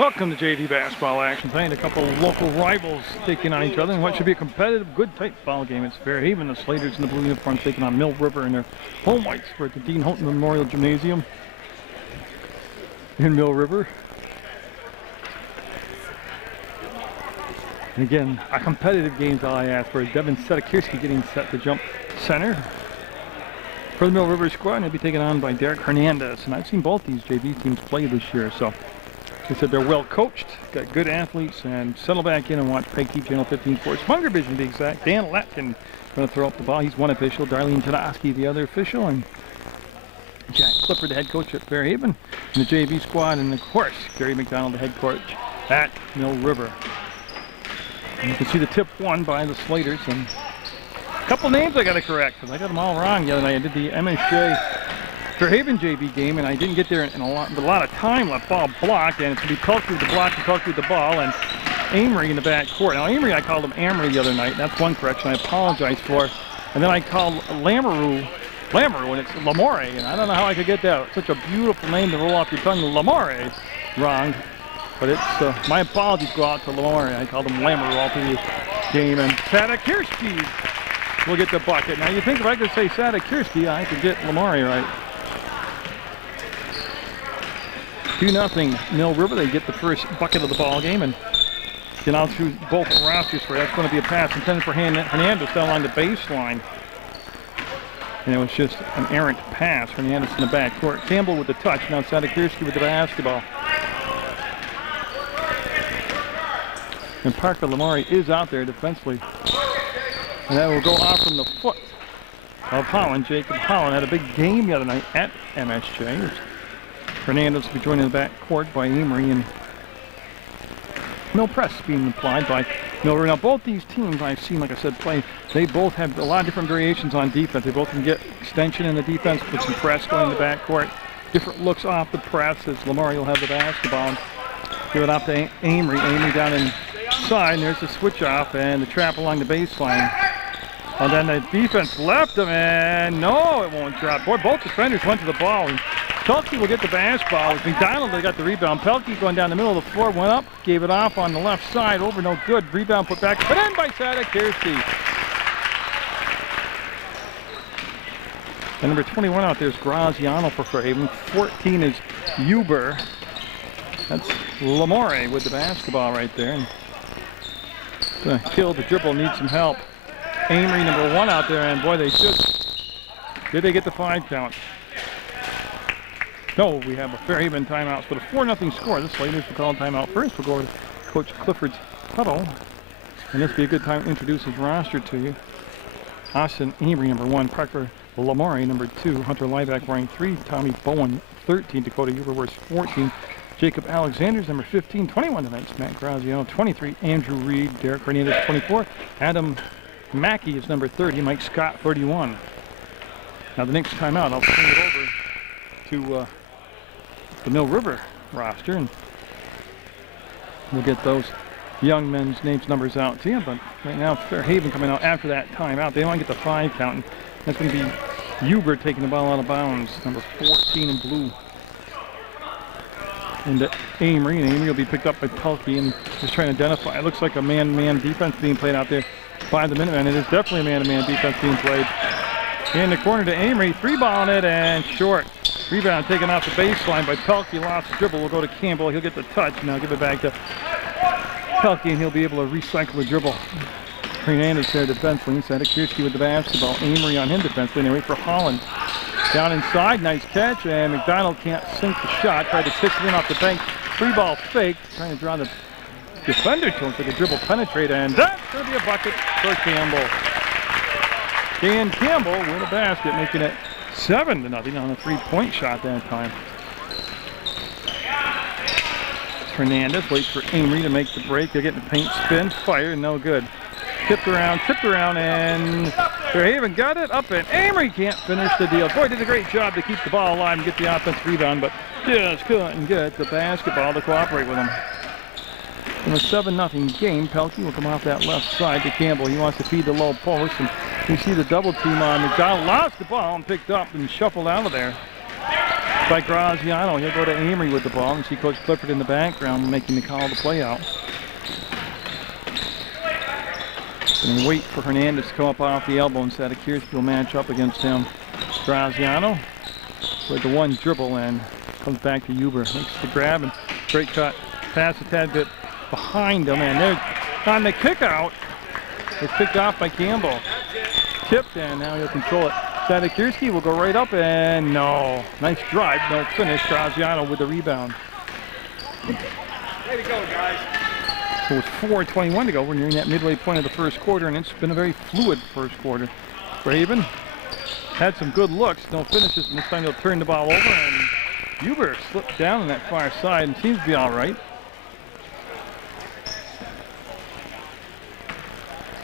Welcome to JV basketball action tonight. A couple local rivals taking on each other in what should be a competitive, good, tight ball game. It's Fairhaven, the Slaters in the blue uniform, taking on Mill River in their home whites for at the Dean Houghton Memorial Gymnasium in Mill River. And again, a competitive game is all I ask for. Devin Sedekirski getting set to jump center for the Mill River squad, and he'll be taken on by Derek Hernandez. And I've seen both these JV teams play this year, so they said they're well coached, got good athletes, and settle back in and watch PEGTV Channel 15 Sports. Munger Vision to be exact. Dan Latkin going to throw up the ball. He's one official. Darlene Tedosky, the other official, and Jack Clifford, the head coach at Fairhaven, and the JV squad, and of course Gary McDonald, the head coach at Mill River. And you can see the tip won by the Slaters, and a couple names I got to correct because I got them all wrong the other night. I did the MSJ Fairhaven JV game, and I didn't get there in a lot of time left. Ball blocked, and it's going to be Pelkey with the block and Pelkey with the ball, and Amory in the back court. Now, Amory, I called him Amory the other night. That's one correction I apologize for. And then I called Lamoureux, and it's Lamore, and I don't know how I could get that. It's such a beautiful name to roll off your tongue. Lamore, wrong. But it's my apologies go out to Lamore. I called him Lamoureux all through the game, and Sedekirski will get the bucket. Now, you think if I could say Sedekirski, I could get Lamore right. 2-0 Mill River. They get the first bucket of the ball game and get out through both rosters for it. That's going to be a pass intended for Hernandez down along the baseline. And it was just an errant pass. Hernandez in the back court. Campbell with the touch. Now Sedekirski with the basketball. And Parker Lamore is out there defensively. And that will go off from the foot of Holland. Jacob Holland had a big game the other night at MSJ. Hernandez will be joined in the back court by Amory, and no press being applied by Mill River. Now, both these teams I've seen, like I said, play. They both have a lot of different variations on defense. They both can get extension in the defense, put some press going in the back court. Different looks off the press as Lamore will have the basketball. And give it off to Amory. Amory down inside, and there's the switch off and the trap along the baseline. And then the defense left him, and no, it won't drop. Boy, both defenders went to the ball. And Pelkey will get the basketball. It's McDonald that got the rebound. Pelkey going down the middle of the floor, went up, gave it off on the left side, over no good. Rebound put back, put in by Sedekirski. And number 21 out there is Graziano for Fairhaven. 14 is Huber. That's Lamore with the basketball right there. And kill the dribble, needs some help. Amory, number 1 out there, and boy, they did they get the 5 count? No, we have a Fairhaven timeout, but a 4-0 score. This Slaters will call timeout first. We'll go over to Coach Clifford's huddle, and this will be a good time to introduce his roster to you. Austin Amory, number 1, Parker Lamore, number 2, Hunter Lieback wearing 3, Tommy Bowen, 13, Dakota Huber wears 14, Jacob Alexander's number 15, 21 tonight's Matt Graziano, 23, Andrew Reed, Derek Hernandez, 24, Adam Mackey is number 30, Mike Scott, 31. Now the next timeout, I'll turn it over to the Mill River roster, and we'll get those young men's names, numbers out to you. But right now, Fairhaven coming out after that timeout. They want to get the 5 count, and that's going to be Huber taking the ball out of bounds, number 14 in blue. Into Amory, and Amory will be picked up by Pelkey, and just trying to identify. It looks like a man-to-man defense being played out there by the Minutemen. It is definitely a man-to-man defense being played. In the corner to Amory, 3-ball on it, and short. Rebound taken off the baseline by Pelkey, lost the dribble. We'll go to Campbell, he'll get the touch. Now give it back to Pelkey, and he'll be able to recycle the dribble. Hernandez there defensively. Sedekirski with the basketball. Amory on him defensively, and they wait for Holland. Down inside, nice catch, and McDonald can't sink the shot. Tried to kick it in off the bank. 3-ball fake, trying to draw the defender to him so the dribble penetrate, and that's going to be a bucket for Campbell. Dan Campbell with a basket, making it 7-0 on a 3-point shot that time. Hernandez waits for Amory to make the break. They're getting the paint spin, fire, no good. Tipped around, and Fairhaven got it up, and Amory can't finish the deal. Boy, did a great job to keep the ball alive and get the offensive rebound, but just couldn't get the basketball to cooperate with him. In a 7-0 game, Pelkey will come off that left side to Campbell. He wants to feed the low post, and you see the double team on McDonald. Lost the ball and picked up and shuffled out of there. by Graziano. He'll go to Amory with the ball, and see Coach Clifford in the background making the call to play out. And wait for Hernandez to come up off the elbow, and Sadakirski will match up against him. Graziano with the one dribble and comes back to Huber. Makes the grab and great cut. Pass a tad bit behind him, and they're on the kick out. It's picked off by Campbell. Tipped, and now he'll control it. Sadakirski will go right up, and no. Nice drive, no finish. Graziano with the rebound. Way to go, guys. So it's 4:21 to go. We're nearing that midway point of the first quarter, and it's been a very fluid first quarter. Braven had some good looks, no finishes, and this time they'll turn the ball over, and Huber slipped down on that far side and seems to be all right.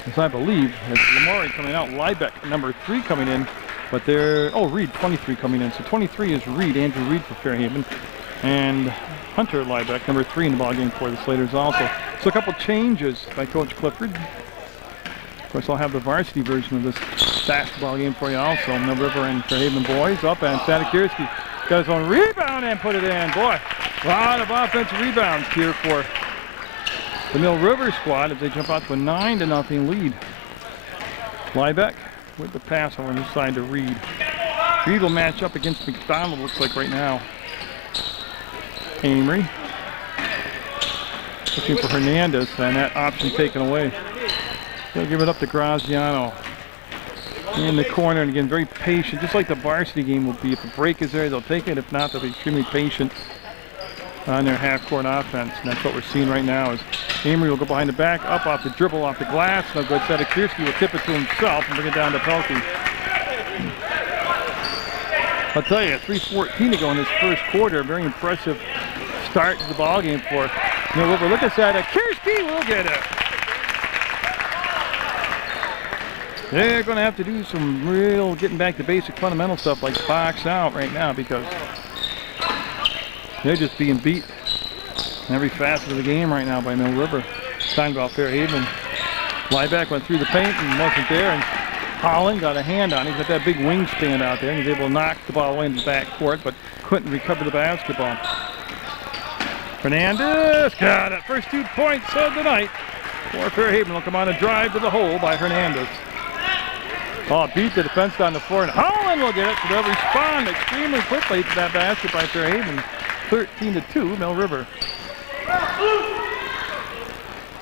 As I believe, it's Lamore coming out, Liebeck, number 3 coming in, but they're, Reed, 23 coming in. So 23 is Reed, Andrew Reed for Fairhaven, and Hunter Liebeck, number 3 in the ballgame for the Slaters also. So a couple changes by Coach Clifford. Of course, I'll have the varsity version of this basketball game for you also. Mill River and Fairhaven boys up, and Sadakirski got his own rebound and put it in. Boy, a lot of offensive rebounds here for the Mill River squad as they jump out to a 9-0 lead. Liebeck with the pass over on the side to Reed. Reed will match up against McDonald, looks like right now. Amory looking for Hernandez, and that option taken away. They'll give it up to Graziano in the corner, and again, very patient, just like the varsity game will be. If a break is there, they'll take it. If not, they'll be extremely patient on their half-court offense, and that's what we're seeing right now. Is Amory will go behind the back, up off the dribble, off the glass. No good. Sadakirski will tip it to himself and bring it down to Pelkey. I'll tell you, 3:14 to go in this first quarter. Very impressive start to the ball game for Mill River. Look at Sadakirski, will get it. They're going to have to do some real getting back to basic fundamental stuff like box out right now, because they're just being beat in every facet of the game right now by Mill River. Talking about Fairhaven. Liebeck went through the paint and wasn't there, and Holland got a hand on it. He's got that big wingspan out there. He was able to knock the ball away into the back court, but couldn't recover the basketball. Hernandez got it. First 2 points of the night for Fairhaven. Will come on a drive to the hole by Hernandez. Oh, beat the defense down the floor, and Holland will get it, so they'll respond extremely quickly to that basket by Fairhaven. 13-2, Mill River.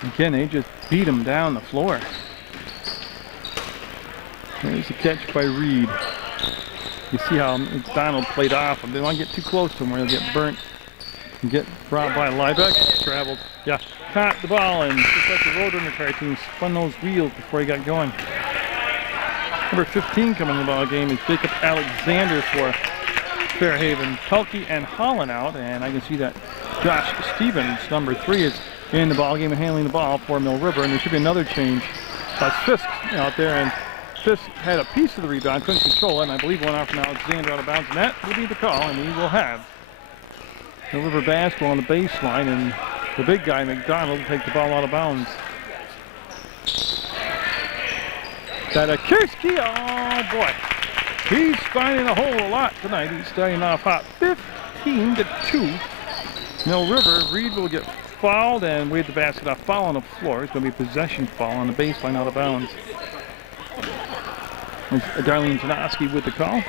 Again, they just beat him down the floor. There's the catch by Reed. You see how McDonald played off him. They don't want to get too close to him where they'll get burnt and get brought by Liebeck. Traveled, caught the ball, and just like the Roadrunner cartoon, spun those wheels before he got going. Number 15 coming in the ball game is Jacob Alexander for Fairhaven. Pelkey and Holland out, and I can see that Josh Stevens, number 3, is in the ball game and handling the ball for Mill River, and there should be another change. Fisk out there, and Fisk had a piece of the rebound, couldn't control it, and I believe went off from Alexander out of bounds, and that will be the call, and we will have Mill River basketball on the baseline, and the big guy, McDonald, will take the ball out of bounds. Sadakirski, oh boy, he's finding a hole a lot tonight. He's starting off hot. 15-2. Mill River. Reed will get fouled and wave the basket off. Foul on the floor. It's going to be a possession foul on the baseline out of bounds. There's Darlene Janoski with the call.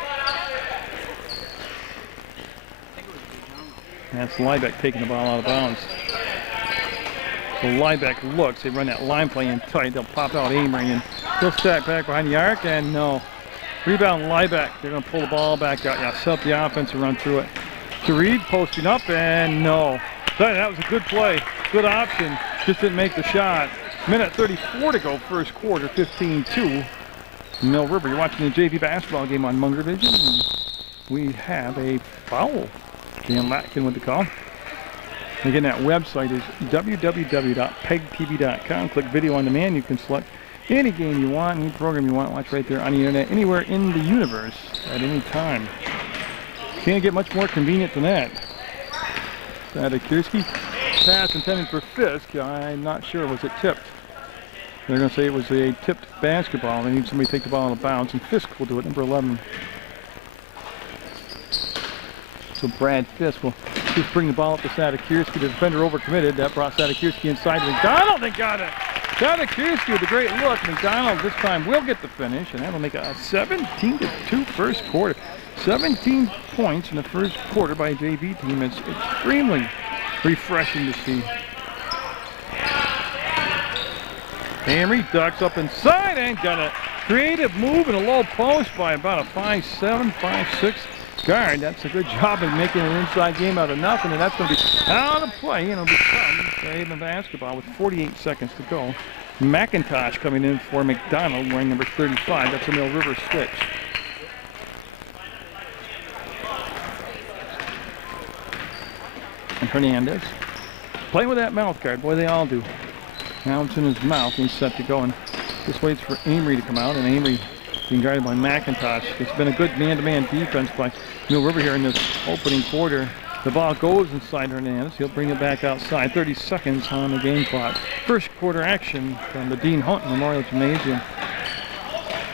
That's Liebeck taking the ball out of bounds. So Liebeck looks. They run that line play in tight. They'll pop out Amory, and he'll stack back behind the arc, and no. Rebound Liebeck. They're going to pull the ball back out. Set up the offense and run through it. To Reed, posting up, and no. That was a good play. Good option. Just didn't make the shot. Minute 34 to go, first quarter, 15-2. Mill River, you're watching the JV basketball game on Munger Vision. We have a foul. Dan Latkin with the call. Again, that website is www.pegtv.com. Click video on demand. You can select any game you want, any program you want. Watch right there on the internet, anywhere in the universe at any time. Can't get much more convenient than that. Sadakirski, pass intended for Fisk. I'm not sure. Was it tipped? They're going to say it was a tipped basketball. They need somebody to take the ball out of bounds, and Fisk will do it, number 11. So So Brad Fisk will just bring the ball up to Sadikirski. The defender overcommitted. That brought Sadikirski inside to McDonald and got it. Sadikirski with a great look. McDonald this time will get the finish, and that'll make a 17-2 first quarter. 17 points in the first quarter by a JV team. It's extremely refreshing to see. Amory ducks up inside and got a creative move in a low post by about a 5'7", 5'6" guard. That's a good job of making an inside game out of nothing, and that's going to be out of play, and it'll become Fairhaven basketball with 48 seconds to go. McIntosh coming in for McDonald, wearing number 35. That's a Mill River switch. And Hernandez playing with that mouth guard. Boy, they all do. Now it's in his mouth, and he's set to go. And just waits for Amory to come out, and Amory being guarded by McIntosh. It's been a good man-to-man defense by Mill River here in this opening quarter. The ball goes inside Hernandez. He'll bring it back outside. 30 seconds on the game clock. First quarter action from the Dean Hunt Memorial Gymnasium.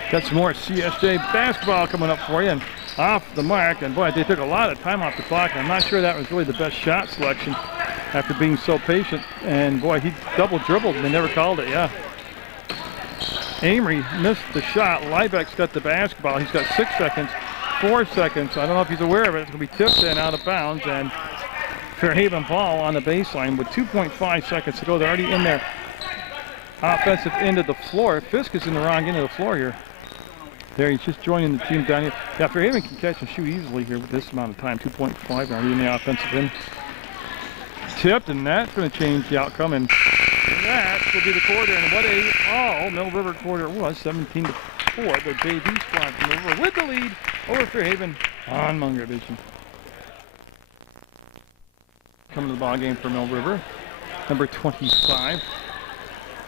Got some more CSJ basketball coming up for you. And off the mark, and boy, they took a lot of time off the clock. I'm not sure that was really the best shot selection after being so patient. And boy, he double dribbled and they never called it, yeah. Amory missed the shot. Liebeck's got the basketball. He's got 6 seconds, 4 seconds. I don't know if he's aware of it. It's going to be tipped in out of bounds, and Fairhaven ball on the baseline with 2.5 seconds to go. They're already in their offensive end of the floor. Fisk is in the wrong end of the floor here. There, he's just joining the team down here. Yeah, Fairhaven can catch and shoot easily here with this amount of time. 2.5 already in the offensive end. Tipped, and that's going to change the outcome. And that will be the quarter. And what a Mill River quarter it was, 17-4. The JV squad from Mill River with the lead over Fairhaven on Munger Vision. Coming to the ball game for Mill River, number 25.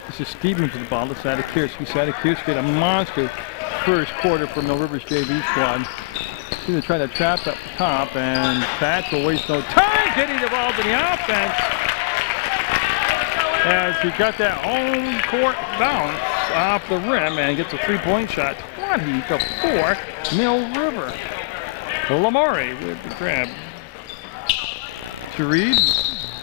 This is Stevens with the ball to Sadikirski. Sadikirski had a monster first quarter for Mill River's JV squad. He's going to try to trap up top, and Thatch will waste no time getting involved in the offense as he got that home court bounce off the rim and gets a three-point shot. 20-4, Mill River. Lamore with the grab. To Reed,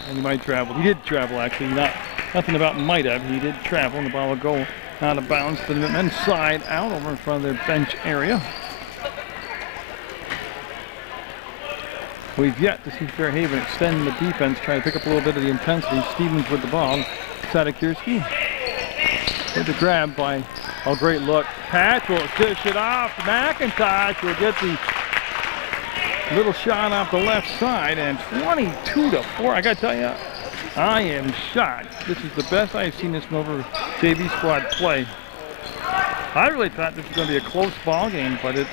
and he might travel. He did travel, actually. Nothing about might have. He did travel, and the ball will go out of bounds to the men's side out over in front of their bench area. We've yet to see Fairhaven extend the defense, try to pick up a little bit of the intensity. Stevens with the ball. Sadikirski with the grab by a great look. Patch will dish it off. McIntosh will get the little shot off the left side, and 22-4. I got to tell you, I am shocked. This is the best I've seen this Mill River JV squad play. I really thought this was going to be a close ball game, but it's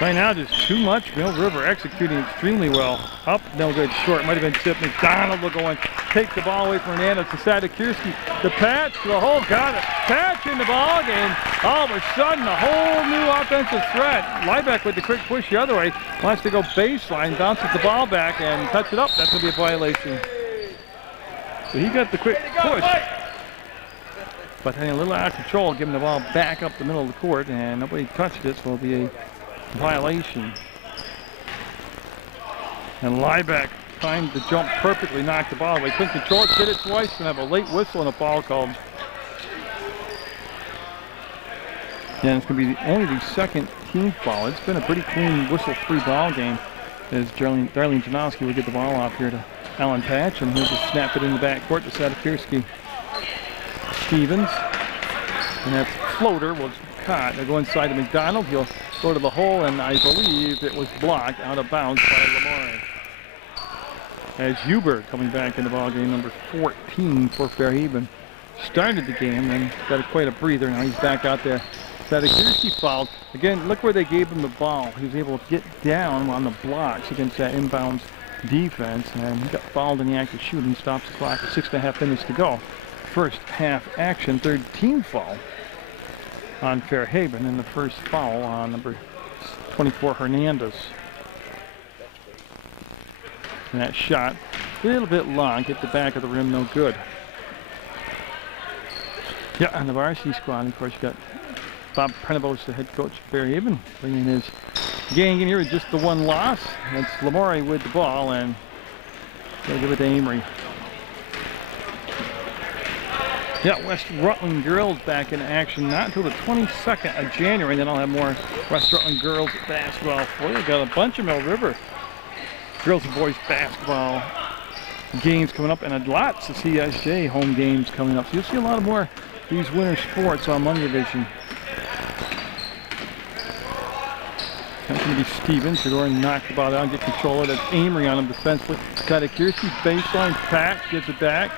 right now just too much. Mill River executing extremely well. Up, no good, short. Might have been tipped. McDonald will go in, take the ball away from Hernandez to Sadikirski. The patch, the hole, got it. Patch in the ball game. All of a sudden, a whole new offensive threat. Liebeck with the quick push the other way. Wants to go baseline, bounces the ball back and touch it up. That's going to be a violation. So he got the quick push. But a little out of control, giving the ball back up the middle of the court, and nobody touched it, so it'll be a violation. And Liebeck timed the jump perfectly, knocked the ball away. Couldn't control it, did it twice, and have a late whistle and a foul called. And it's going to be only the second team foul. It's been a pretty clean whistle-free ball game as Darlene Janowski will get the ball off here to Alan Patch, and he'll just snap it in the backcourt to Sadikirski. Stevens, and that floater was caught. They'll go inside to McDonald. He'll go to the hole, and I believe it was blocked out of bounds by Lamore. As Huber coming back in the ball game, number 14 for Fairhaven. Started the game and got quite a breather. Now he's back out there. Sadikirski fouled. Again, look where they gave him the ball. He was able to get down on the blocks against that inbounds defense, and he got fouled in the act of shooting. Stops the clock at 6.5 minutes to go. First half action, third team foul on Fairhaven, and the first foul on number 24 Hernandez. And that shot, a little bit long, hit the back of the rim, no good. Yeah, on the varsity squad, of course, you got Bob Prenabos, the head coach of Fairhaven, bringing his Gang in here with just the one loss. It's Lamore with the ball, and they'll give it to Amory. Yeah, West Rutland girls back in action, not until the 22nd of January. Then I'll have more West Rutland girls basketball for you. Got a bunch of Mill River girls and boys basketball games coming up, and lots of CSJ home games coming up. So you'll see a lot more of these winter sports on Munger Vision. That's going to be Stevens. They're going to knock the ball down, get control of it. That's Amory on him defensively. Got a Kiersey baseline pack, gets it back.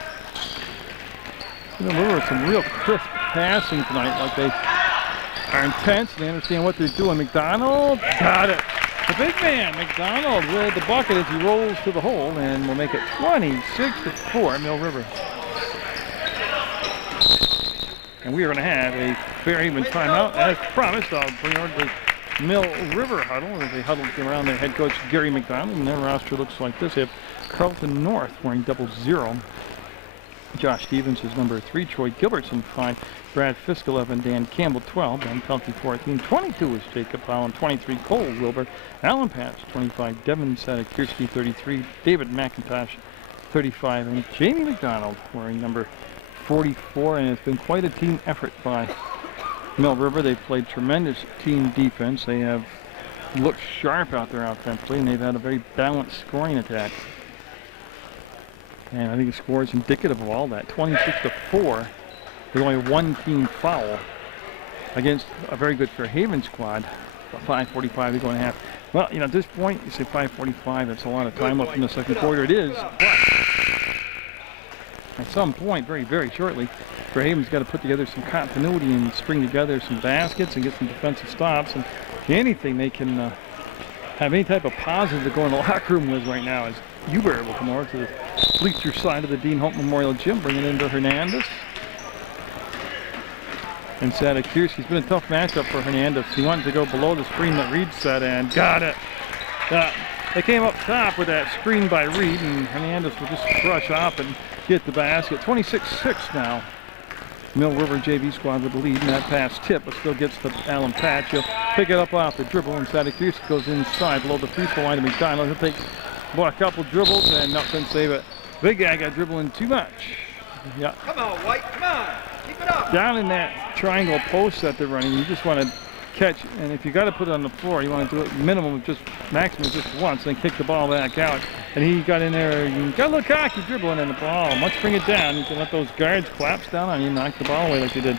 You know, there some real crisp passing tonight, like they are intense. They understand what they're doing. McDonald got it. The big man, McDonald, with the bucket as he rolls to the hole, and will make it 26-4, Mill River. And we are going to have a Fairhaven timeout. As promised, I'll bring over the Mill River huddle as they huddle around their head coach, Gary McDonald. And their roster looks like this. They have Carlton North wearing 00. Josh Stevens is number 3, Troy Gilbertson 5, Brad Fisk 11, Dan Campbell 12, Ben Pelkey 14, 22 is Jacob Holland, 23 Cole Wilbur, Alan Patch 25, Devin Sadekirski 33, David McIntosh 35, and Jamie McDonald wearing number 44. And it's been quite a team effort by Mill River. They've played tremendous team defense. They have looked sharp out there offensively, and they've had a very balanced scoring attack. And I think the score is indicative of all that. 26-4. There's only one team foul against a very good Fairhaven squad. 5:45 to go and a half. Well, you know, at this point, you say 5:45. That's a lot of time left in the second quarter. It is. But at some point, very, very shortly, Fairhaven's got to put together some continuity and string together some baskets and get some defensive stops. And anything they can have any type of positive to go in the locker room with right now is Hubert will come over to the bleacher side of the Dean Hope Memorial Gym, bringing in to Hernandez. And Sadekirski's been a tough matchup for Hernandez. He wanted to go below the screen that Reed set and got it. They came up top with that screen by Reed, and Hernandez will just rush off and get the basket. 26-6 now. Mill River JV squad with the lead, and that pass tip, but still gets to Alan Patch. He'll pick it up off the dribble, and Sadekirski goes inside below the free throw line to McDonald. He'll take a couple dribbles and nothing, save it. Big guy got dribbling too much. Yeah. Come on, White, come on. Keep it up. Down in that triangle post that they're running, you just want to catch, and if you got to put it on the floor, you want to do it minimum, just maximum just once, then kick the ball back out. And he got in there, he got a little cocky dribbling in the ball. Once bring it down, you can let those guards collapse down on you and knock the ball away like they did.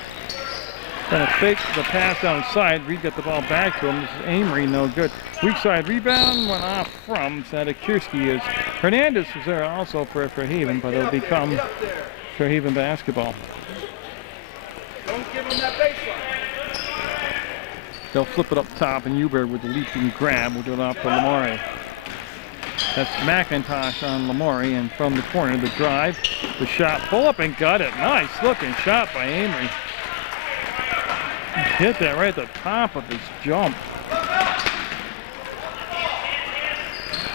Trying to fake the pass outside. Reed got the ball back to him. This is Amory, no good. Weak side rebound went off from Sadekirski. As Hernandez was there also for Fairhaven, but it'll become Fairhaven basketball. Don't give him that baseline. They'll flip it up top, and Hubert with the leaping grab will do it off to Lamore. That's McIntosh on Lamore, and from the corner, the drive, the shot, pull up and got it. Nice looking shot by Amory. Hit that right at the top of his jump.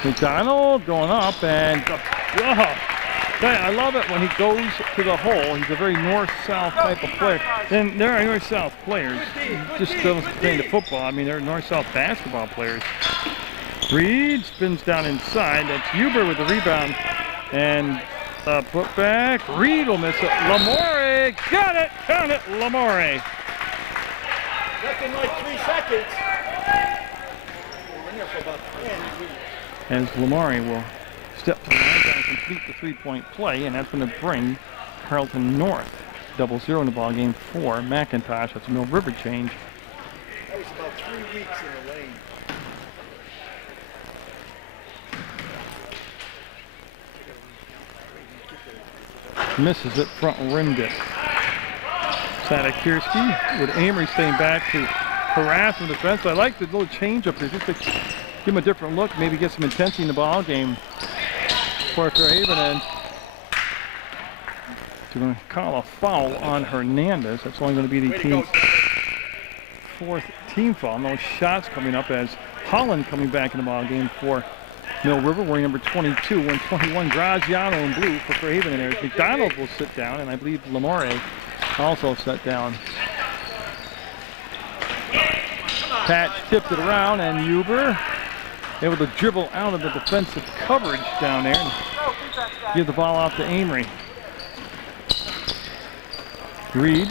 McDonald going up, and I love it when he goes to the hole. He's a very north-south type of player. And there are north-south players. Just doesn't pertain to football. I mean, they're north-south basketball players. Reed spins down inside. That's Hubert with the rebound. And put back. Reed will miss it. Lamore got it. Count it, Lamore. Second, like 3 seconds. As Lamore will step to the line and complete the three-point play, and that's going to bring Carlton North 0-0 in the ball game for McIntosh. That's a Mill River change. That was about 3 weeks in the lane. Misses it, front rimmed it. Sadekirski with Amory staying back to harass the defense. I like the little change up there just to give him a different look, maybe get some intensity in the ball game for Fairhaven. And they're going to call a foul on Hernandez. That's only going to be the team's 4th team foul. No shots coming up as Holland coming back in the ball game for Mill River, wearing number 22 and 21. Graziano in blue for Fairhaven. And there's McDonald will sit down, and I believe Lamore also set down. Patch tipped it around, and Huber able to dribble out of the defensive coverage down there and give the ball out to Amory. Reed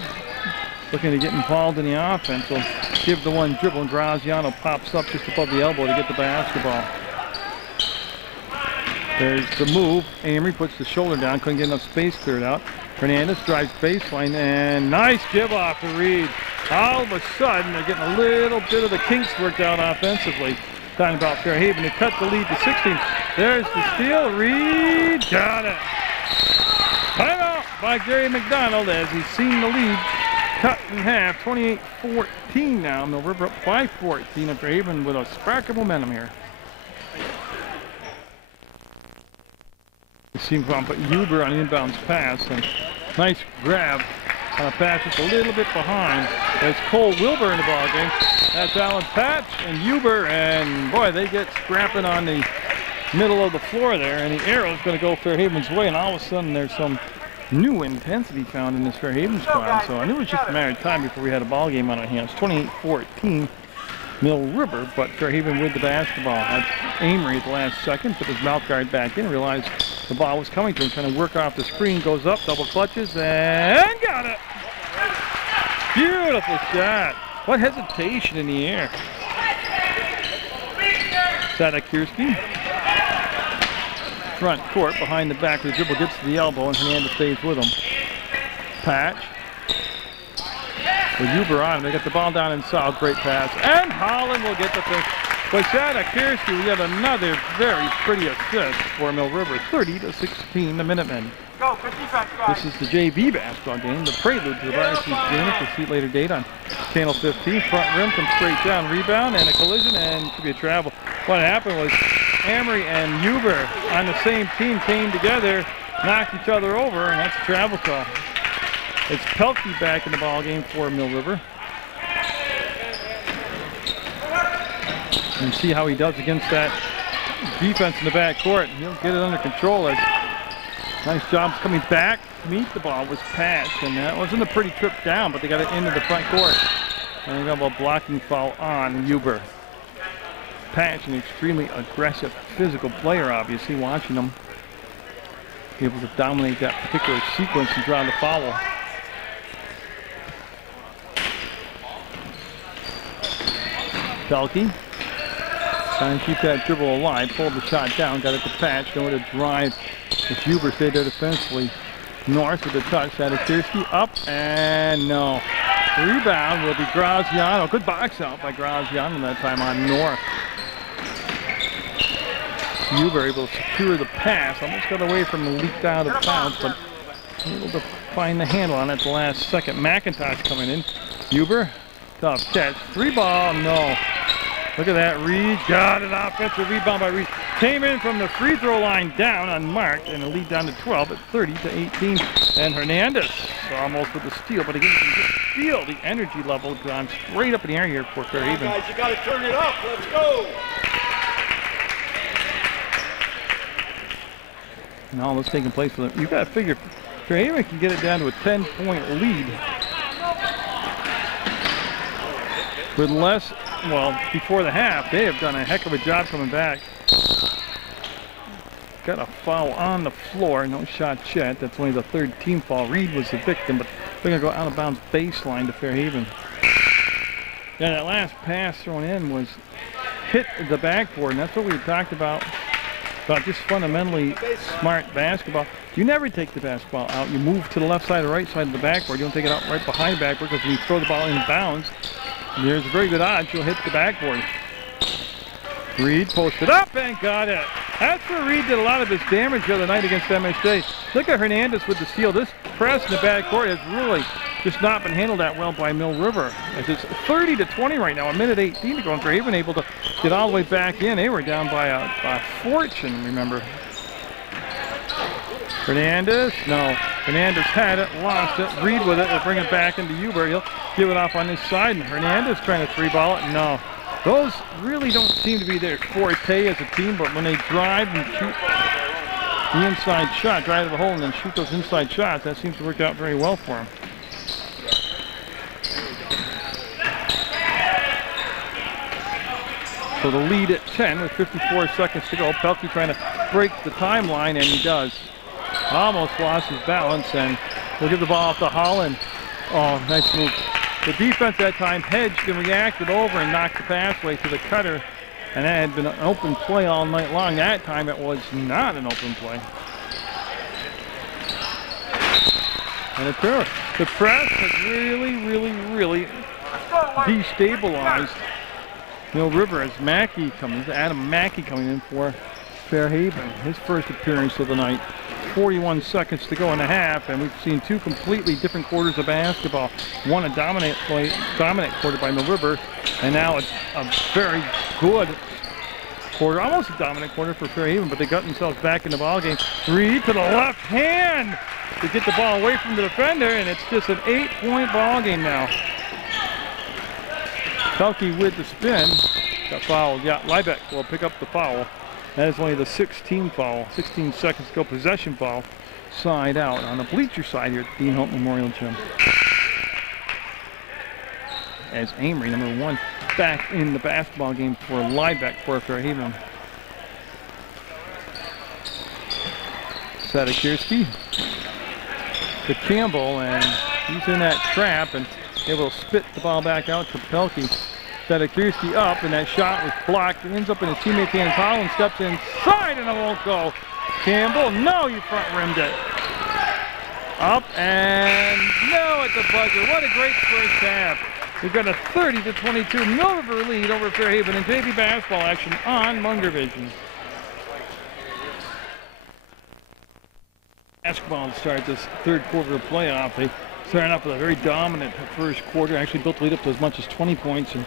looking to get involved in the offense. Will give the one dribble, and Graziano pops up just above the elbow to get the basketball. There's the move. Amory puts the shoulder down, couldn't get enough space cleared out. Hernandez drives baseline, and nice give off to Reed. All of a sudden, they're getting a little bit of the kinks worked out offensively. Talking about Fairhaven, they cut the lead to 16. There's the steal. Reed got it. Timeout by Gary McDonald as he's seen the lead cut in half. 28-14 now. Mill River up by 14, and Fairhaven with a spark of momentum here. You see him put Huber on an inbounds pass, and nice grab on a pass just a little bit behind. There's Cole Wilbur in the ball game. That's Alan Patch and Huber, and boy, they get scrapping on the middle of the floor there, and the arrow's going to go Fairhaven's way, and all of a sudden there's some new intensity found in this Fairhaven squad. So I knew it was just a matter of time before we had a ball game on our hands. 28-14 Mill River, but Fairhaven with the basketball. That's Amory at the last second, put his mouth guard back in, realized the ball was coming to him, trying to work off the screen, goes up, double clutches, and got it! Beautiful shot. What hesitation in the air. Sadakirski. Front court, behind the back of the dribble, gets to the elbow, and Hernandez stays with him. Patch. With Huber on him, they get the ball down inside, great pass, and Holland will get the finish. But Sadakirski, we have another very pretty assist for Mill River, 30-16, the Minutemen. Go, 50 seconds, guys. This is the JV basketball game, the prelude to the varsity game. We'll see later date on Channel 15. Front rim comes straight down, rebound, and a collision, and it could be a travel. What happened was Amory and Huber on the same team came together, knocked each other over, and that's a travel call. It's Pelkey back in the ball game for Mill River. And see how he does against that defense in the backcourt. He'll get it under control. Nice job coming back to meet the ball was Patch, and that wasn't a pretty trip down, but they got it into the front court. And they got a blocking foul on Huber. Patch, an extremely aggressive physical player, obviously, watching him able to dominate that particular sequence and draw the foul. Pelkey trying to keep that dribble alive, pulled the shot down, got it to Patch, going to drive. As Huber stayed there defensively. North with the touch, Sadakirski up, and no. Rebound will be Graziano. Good box out by Graziano that time on North. Huber able to secure the pass, almost got away from the leaked out of bounds, but able to find the handle on it at the last second. McIntosh coming in. Huber, tough catch. Three ball, no. Look at that, Reed got an offensive rebound by Reed. Came in from the free throw line down unmarked, and a lead down to 12 at 30-18. And Hernandez almost with the steal, but again, you can just feel the energy level gone straight up in the air here for Fairhaven. Guys, you got to turn it up. Let's go. And all this taking place for them. You've got to figure Fairhaven can get it down to a 10-point lead with less. Well, before the half, they have done a heck of a job coming back. Got a foul on the floor, no shot yet. That's only the third team foul. Reed was the victim, but they're going to go out of bounds baseline to Fairhaven. Yeah, that last pass thrown in was hit the backboard, and that's what we talked about just fundamentally smart basketball. You never take the basketball out. You move to the left side or right side of the backboard. You don't take it out right behind the backboard, because when you throw the ball in bounds, there's a very good odds you'll hit the backboard. Reed posted up and got it. That's where Reed did a lot of his damage the other night against MSJ. Look at Hernandez with the steal. This press in the backcourt has really just not been handled that well by Mill River. As it's 30-20 right now, a minute 18 to go, and Fairhaven able to get all the way back in. They were down by a fortune, remember. Hernandez, no. Hernandez had it, lost it. Reed with it, they'll bring it back into Huber. He'll give it off on this side, and Hernandez trying to three-ball it. No. Those really don't seem to be their forte as a team, but when they drive and shoot the inside shot, drive to the hole and then shoot those inside shots, that seems to work out very well for them. So the lead at 10 with 54 seconds to go. Pelkey trying to break the timeline, and he does. Almost lost his balance, and we'll give the ball off to Holland. Oh, nice move. The defense that time hedged and reacted over and knocked the passway to the cutter. And that had been an open play all night long. That time it was not an open play. And the press has really destabilized Mill River as Adam Mackey coming in for Fairhaven. His first appearance of the night. 41 seconds to go in the half, and we've seen two completely different quarters of basketball. One a dominant quarter by Mill River, and now it's a very good quarter, almost a dominant quarter for Fairhaven, but they got themselves back in the ball game. Reed to the left hand to get the ball away from the defender, and it's just an 8-point ball game now. Pelkey with the spin, got fouled. Yeah, Liebeck will pick up the foul. That is only the 16th foul, 16 seconds to go, possession foul, side out on the bleacher side here at the Dean Hope Memorial Gym. As Amory, number 1, back in the basketball game for Liebeck for Fairhaven. Sadekirski to Campbell, and he's in that trap and able to spit the ball back out to Pelkey. Sadekirski up, and that shot was blocked. It ends up in his teammate's hands. Holland steps inside, and it won't go. Campbell, no, you front rimmed it. Up, and no at the buzzer. What a great first half. We've got a 30-22 Mill River lead over Fairhaven in JV basketball action on Munger Vision. Basketball to start this third quarter of playoff. They started off with a very dominant first quarter. Actually built the lead up to as much as 20 points. And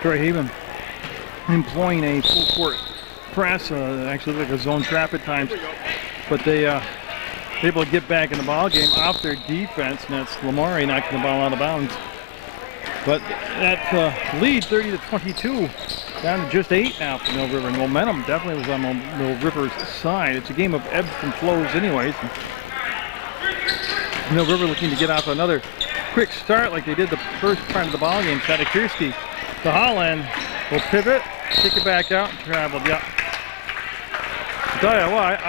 Fairhaven employing a full court press. Actually looked like a zone trap at times. But they able to get back in the ball game off their defense. And that's Lamare knocking the ball out of bounds. But that lead, 30-22, down to just 8 now for Mill River. And momentum definitely was on Mill River's side. It's a game of ebbs and flows anyways. Mill River looking to get off another quick start like they did the first part of the ball game. Sadekirski to Holland will pivot, kick it back out, and travel. Yeah. I'll tell you what,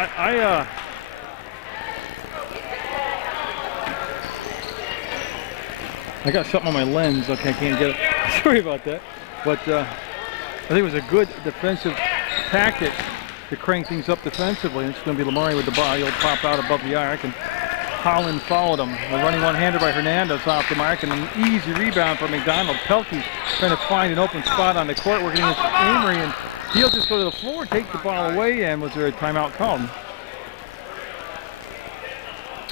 I got something on my lens. Okay, I can't get it. Sorry about that. But I think it was a good defensive tactic to crank things up defensively. It's going to be Lamare with the ball. He'll pop out above the arc, and Holland followed him. A running one-hander by Hernandez off the mark, and an easy rebound from McDonald. Pelkey trying to find an open spot on the court, working against Amory, and he'll just go to the floor, take the ball away, and was there a timeout called?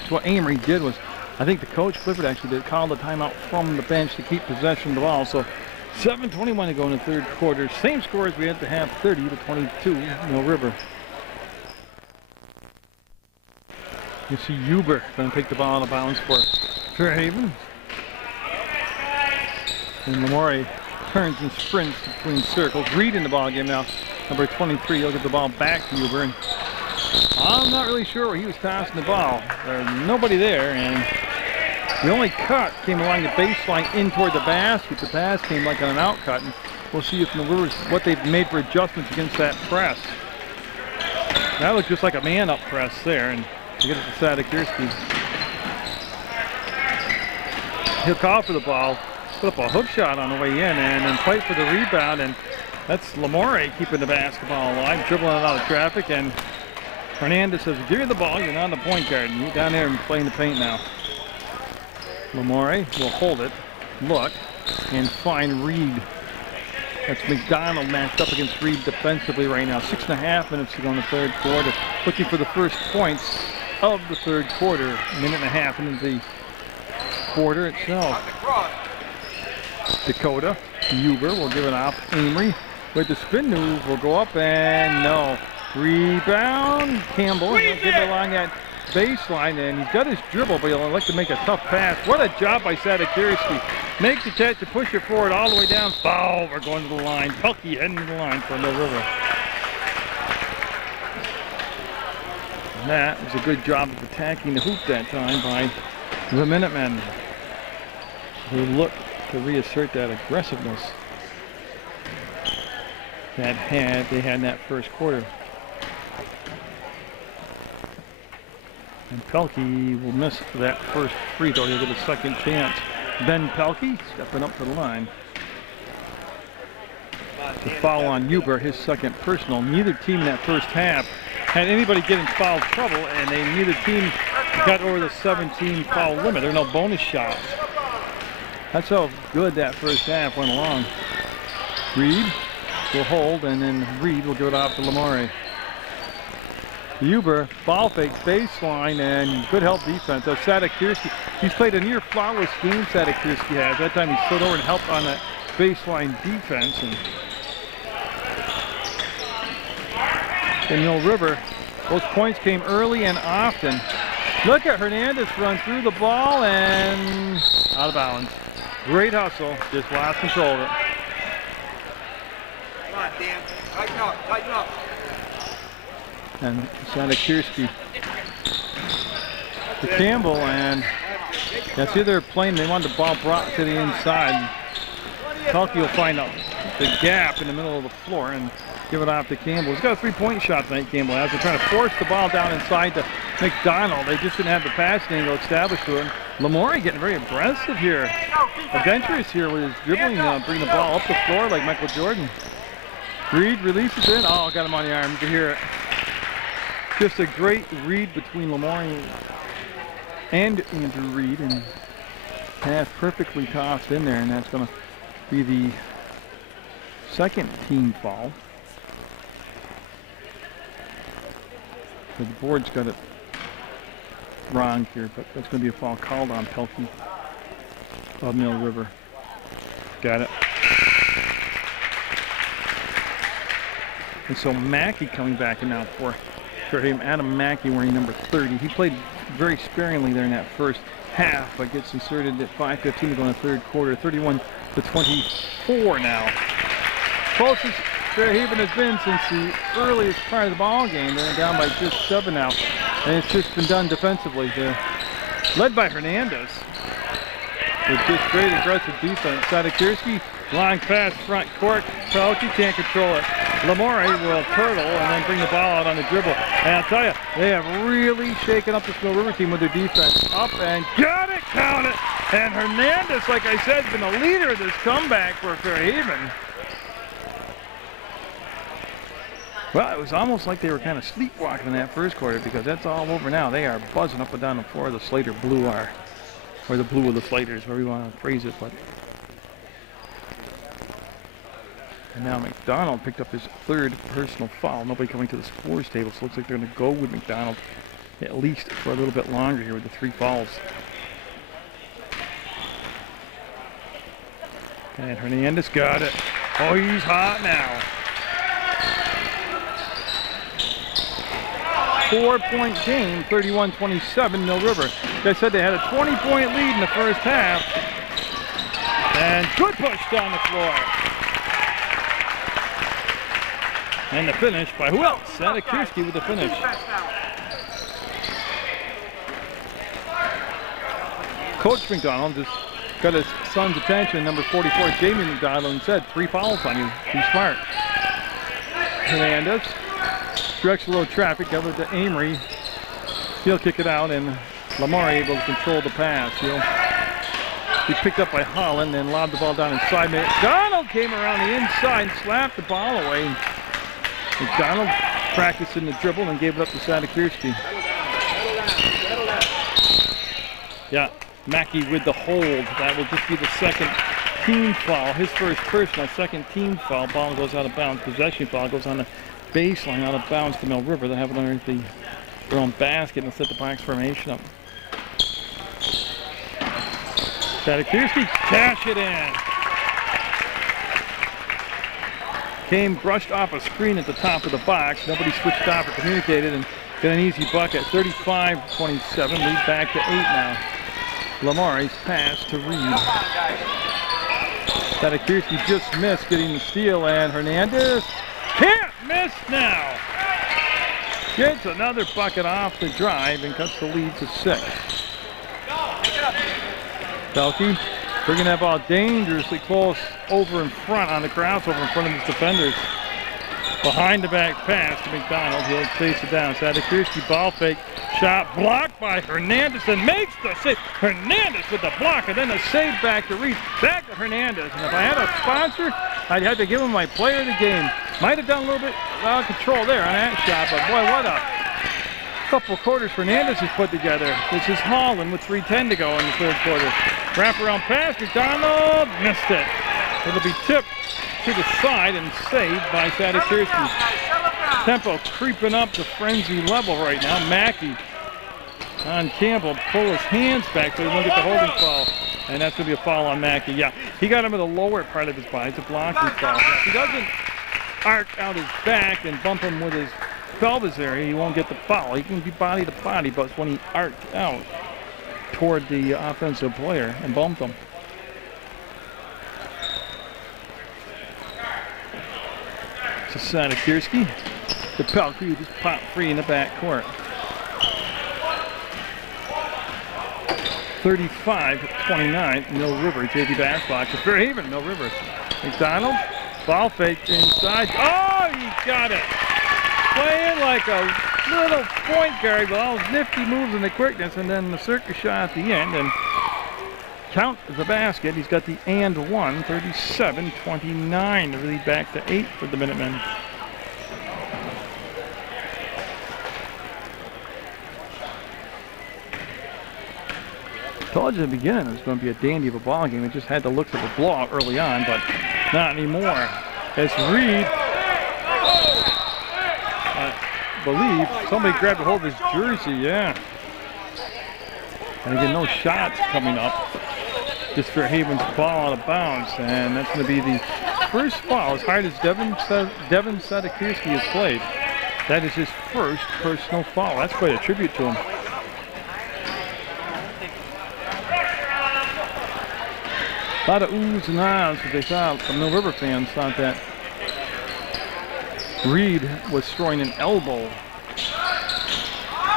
So what Amory did was, I think the coach, Clifford, actually did call the timeout from the bench to keep possession of the ball. So 7:21 to go in the third quarter. Same score as we had to have, 30-22, Mill River. You see Huber going to take the ball out of bounds for Fairhaven. And Lamore turns and sprints between circles. Reed in the ball game now. Number 23, he'll get the ball back to Huber. And I'm not really sure where he was passing the ball. There's nobody there, and the only cut came along the baseline in toward the basket. The pass came like on an out cut, and we'll see if Mill River's what they've made for adjustments against that press. That looked just like a man-up press there, and to get it to Sadekirski. He'll call for the ball, put up a hook shot on the way in, and then fight for the rebound, and that's Lamore keeping the basketball alive, dribbling it out of traffic, and Hernandez says, give me the ball, you're not the point guard, and you're down there and playing the paint now. Lamore will hold it, look, and find Reed. That's McDonald matched up against Reed defensively right now. 6.5 minutes to go in the third quarter. Looking for the first points of the third quarter. A minute and a half into the quarter itself. Dakota, Huber will give it off. Amory with the spin move will go up, and no. Rebound, Campbell. He'll give it along that baseline, and he's got his dribble, but he'll like to make a tough pass. What a job by Sadekirski. Make the catch to push it forward all the way down. Foul, we're going to the line. Pelkey heading to the line for Mill River. And that was a good job of attacking the hoop that time by the Minutemen, who look to reassert that aggressiveness. that they had in that first quarter. And Pelkey will miss that first free throw. He'll get a second chance. Ben Pelkey stepping up to the line. The foul on Huber, his second personal. Neither team in that first half had anybody get in foul trouble, and neither team got over the 17 foul limit. There are no bonus shots. That's how good that first half went along. Reed will hold, and then Reed will give it off to Lamore. Huber, ball fake, baseline, and good help defense. So Sadekirski, he's played a near flawless game, Sadekirski has. That time he stood over and helped on that baseline defense. And Mill River, those points came early and often. Look at Hernandez run through the ball and out of bounds. Great hustle, just lost control of it. Come on, Dan. Tighten up, tighten up. And Sadekirski to Campbell, and that's either playing, they wanted the ball brought to the inside. Pelkey will find out the gap in the middle of the floor and give it off to Campbell. He's got a three-point shot tonight, Campbell has. They're trying to force the ball down inside to McDonald. They just didn't have the passing angle established to him. Lamore getting very aggressive here. Adventurous here with his dribbling, bringing the ball up the floor like Michael Jordan. Reed releases it. Oh, got him on the arm. You can hear it. Just a great read between Lamore and Andrew Reed, and pass perfectly tossed in there, and that's going to be the second team foul. So the board's got it wrong here, but that's going to be a foul called on Pelkey of Mill River. Got it. And so Mackey coming back in now for him. Adam Mackey wearing number 30. He played very sparingly there in that first half, but gets inserted at 5:15 to go in the third quarter. 31-24 now. Closest Fairhaven has been since the earliest part of the ball game. They're down by just 7 now, and it's just been done defensively. They're led by Hernandez with just great aggressive defense. Sadekirski, long pass front court. Pelkey can't control it. Lamore will turtle and then bring the ball out on the dribble. And I'll tell you, they have really shaken up the Mill River team with their defense. Up and got it, count it. And Hernandez, like I said, has been the leader of this comeback for Fairhaven. Well, it was almost like they were kind of sleepwalking in that first quarter, because that's all over now. They are buzzing up and down the floor. The Slater Blue are, or the blue of the Slaters, whatever you want to phrase it. But and now McDonald picked up his third personal foul. Nobody coming to the scores table, so it looks like they're going to go with McDonald at least for a little bit longer here with the 3 fouls. And Hernandez got it. Oh, he's hot now. 4-point game, 31-27, Mill River. Like I said, they had a 20-point lead in the first half. And good push down the floor. And the finish by who else? Sadekirski with the finish. Coach McDonald just got his son's attention, number 44, Jamie McDonald, and said, 3 fouls on you. Be smart. Hernandez directs a little traffic, got it to Amory. He'll kick it out, and Lamore able to control the pass. He'll be picked up by Holland and lobbed the ball down inside. McDonald came around the inside and slapped the ball away. McDonald practicing the dribble and gave it up to Sadekirski. Yeah, Mackey with the hold. That will just be the second team foul. His first personal, second team foul. Ball goes out of bounds. Possession foul goes on the baseline out of bounds to Mill River. They have it underneath their own basket and set the box formation up. Sadekirski, cash it in. Came brushed off a screen at the top of the box. Nobody switched off or communicated, and got an easy bucket. 35-27, lead back to 8 now. Lamore's pass to Reed. Sadekirski just missed getting the steal, and Hernandez can't miss now. Gets another bucket off the drive and cuts the lead to 6. Pelkey bringing that ball dangerously close over in front on the crossover in front of his defenders. Behind the back pass to McDonald. He'll chase it down. Sadikirski ball fake. Shot blocked by Hernandez and makes the save. Hernandez with the block and then a save back to Reed. Back to Hernandez. And if I had a sponsor, I'd have to give him my player of the game. Might have done a little bit out of control there on that shot, but boy, what a couple quarters Hernandez has put together. This is Holland with 3:10 to go in the third quarter. Wraparound pass. McDonald missed it. It'll be tipped to the side and saved by Sadikirski. Tempo creeping up to frenzy level right now. Mackey on Campbell, pull his hands back so he won't get the holding foul. And that's going to be a foul on Mackey. Yeah, he got him at the lower part of his body. It's a blocking foul. If he doesn't arc out his back and bump him with his pelvis area, he won't get the foul. He can be body to body, but it's when he arced out toward the offensive player and bumped him. To Sadikirski. The Pelkey just popped free in the back court. 35-29, Mill River, JV basketball. It's Fairhaven, Mill River. McDonald, ball fake inside. Oh, he got it. Playing like a little point guard with all those nifty moves and the quickness, and then the circus shot at the end, and count the basket. He's got the and one, 37-29 to lead back to 8 for the Minutemen. Told you at the beginning it was going to be a dandy of a ball game. It just had the looks of a blowout early on, but not anymore. As Reed, I believe somebody grabbed a hold of his jersey, yeah. And again, no shots coming up. Just Fairhaven's ball out of bounds, and that's going to be the first foul. As hard as Devin Sadikirski has played, that is his first personal foul. That's quite a tribute to him. A lot of oohs and ahs because they thought, the Mill River fans thought that Reed was throwing an elbow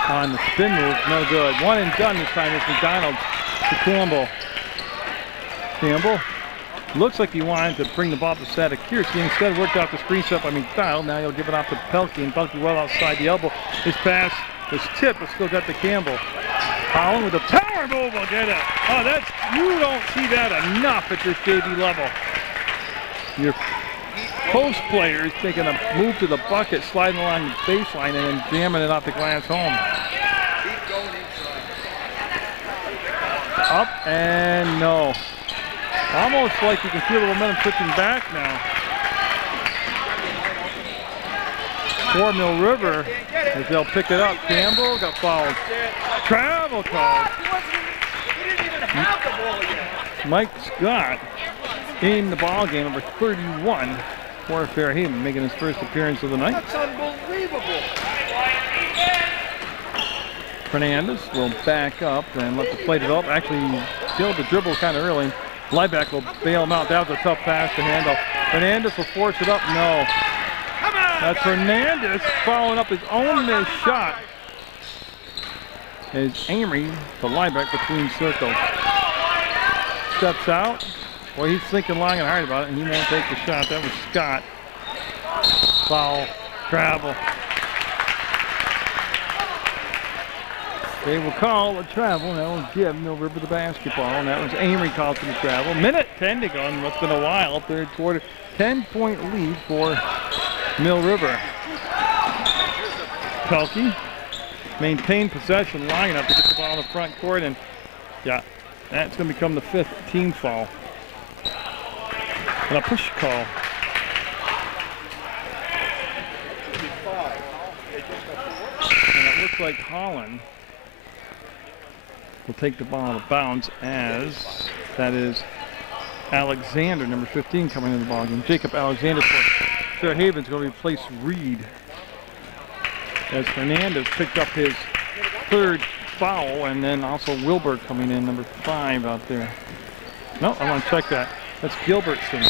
on the spin move. No good. One and done this time. It's McDonald to Campbell. Campbell looks like he wanted to bring the ball to Sadikirski. Instead worked out the screen set by McDonald. Now he'll give it off to Pelkey, and Pelkey well outside the elbow. His pass was tipped, but still got to Campbell. Holland with a power move will get it. Oh, that's, you don't see that enough at this JV level. Your post players taking a move to the bucket, sliding along the baseline, and then jamming it off the glass home. Up and no. Almost like you can feel the momentum switching back now. For Mill River, as they'll pick it up. Campbell got fouled. Travel called. Mike Scott in the ball game, number 31 for Fairhaven, making his first appearance of the night. That's unbelievable. Hernandez will back up and let the play develop. Actually, killed the dribble kind of early. Liebeck will bail him out. That was a tough pass to handle. Hernandez will force it up. No. That's Hernandez following up his own missed shot. As Amory to Liebeck between circles. Steps out. Well, he's thinking long and hard about it, and he won't take the shot. That was Scott. Foul. Travel. They will call a travel, and that will give Mill River the basketball, and that was Amory called for the travel. Minute 10 to go, and what's been a while, third quarter. 10-point lead for Mill River. Pelkey maintained possession long enough to get the ball in the front court, and yeah, that's going to become the 5th team foul. And a push call. And it looks like Holland will take the ball out of bounds, as that is Alexander, number 15, coming in the ball game. Jacob Alexander for Fairhaven's going to replace Reed, as Hernandez picked up his 3rd foul, and then also Wilbur coming in, number 5 out there. No, I want to check that. That's Gilbertson.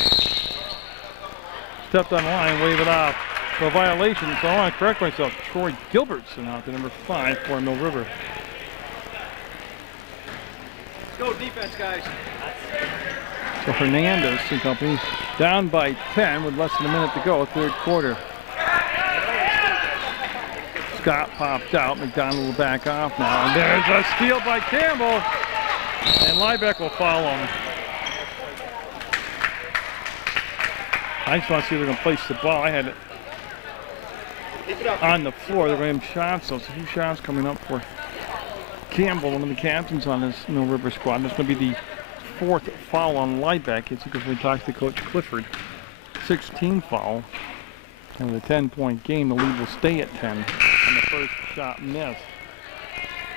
Stepped on the line, wave it off for a violation, so I want to correct myself. Troy Gilbertson out there, number 5 for Mill River. Go defense, guys. So Hernandez and company down by 10 with less than a minute to go, third quarter. Scott popped out. McDonald will back off now. And there's a steal by Campbell. And Liebeck will follow him. I just want to see if they're going to place the ball. I had it on the floor. They're going to have shots. So it's a few shots coming up for Campbell, one of the captains on this Mill River squad. That's going to be the 4th foul on Liebeck. It's because we talked to Coach Clifford. 16 foul. And with a 10-point game, the lead will stay at 10. And the first shot missed.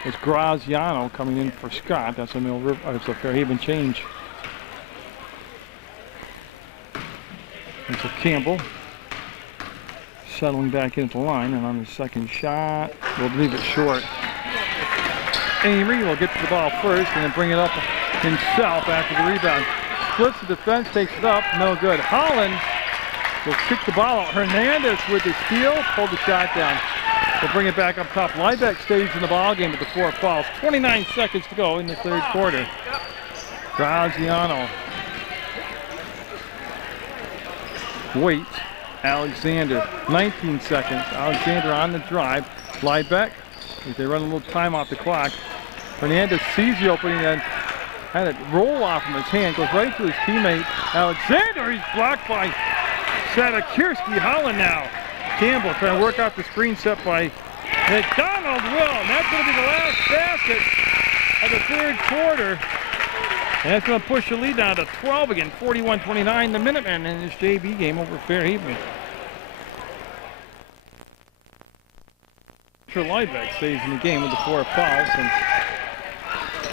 It's Graziano coming in for Scott. That's a Mill River. It's a Fairhaven change. It's a Campbell settling back into the line, and on the second shot, we'll leave it short. Amory will get to the ball first and then bring it up himself after the rebound. Splits the defense, takes it up, no good. Holland will kick the ball out. Hernandez with the steal, pulled the shot down. We'll bring it back up top. Liebeck stays in the ball game with the 4 fouls. 29 seconds to go in the 3rd quarter. Graziano waits. Alexander, 19 seconds. Alexander on the drive. Liebeck, as they run a little time off the clock. Hernandez sees the opening and had it roll off from his hand. Goes right to his teammate. Alexander, he's blocked by Sadakirski. Holland now. Campbell trying to work out the screen set by McDonald. And that's going to be the last basket of the 3rd quarter. And that's going to push the lead down to 12 again, 41-29. The Minutemen in this JV game over Fairhaven. Liebeck stays in the game with the 4 fouls, and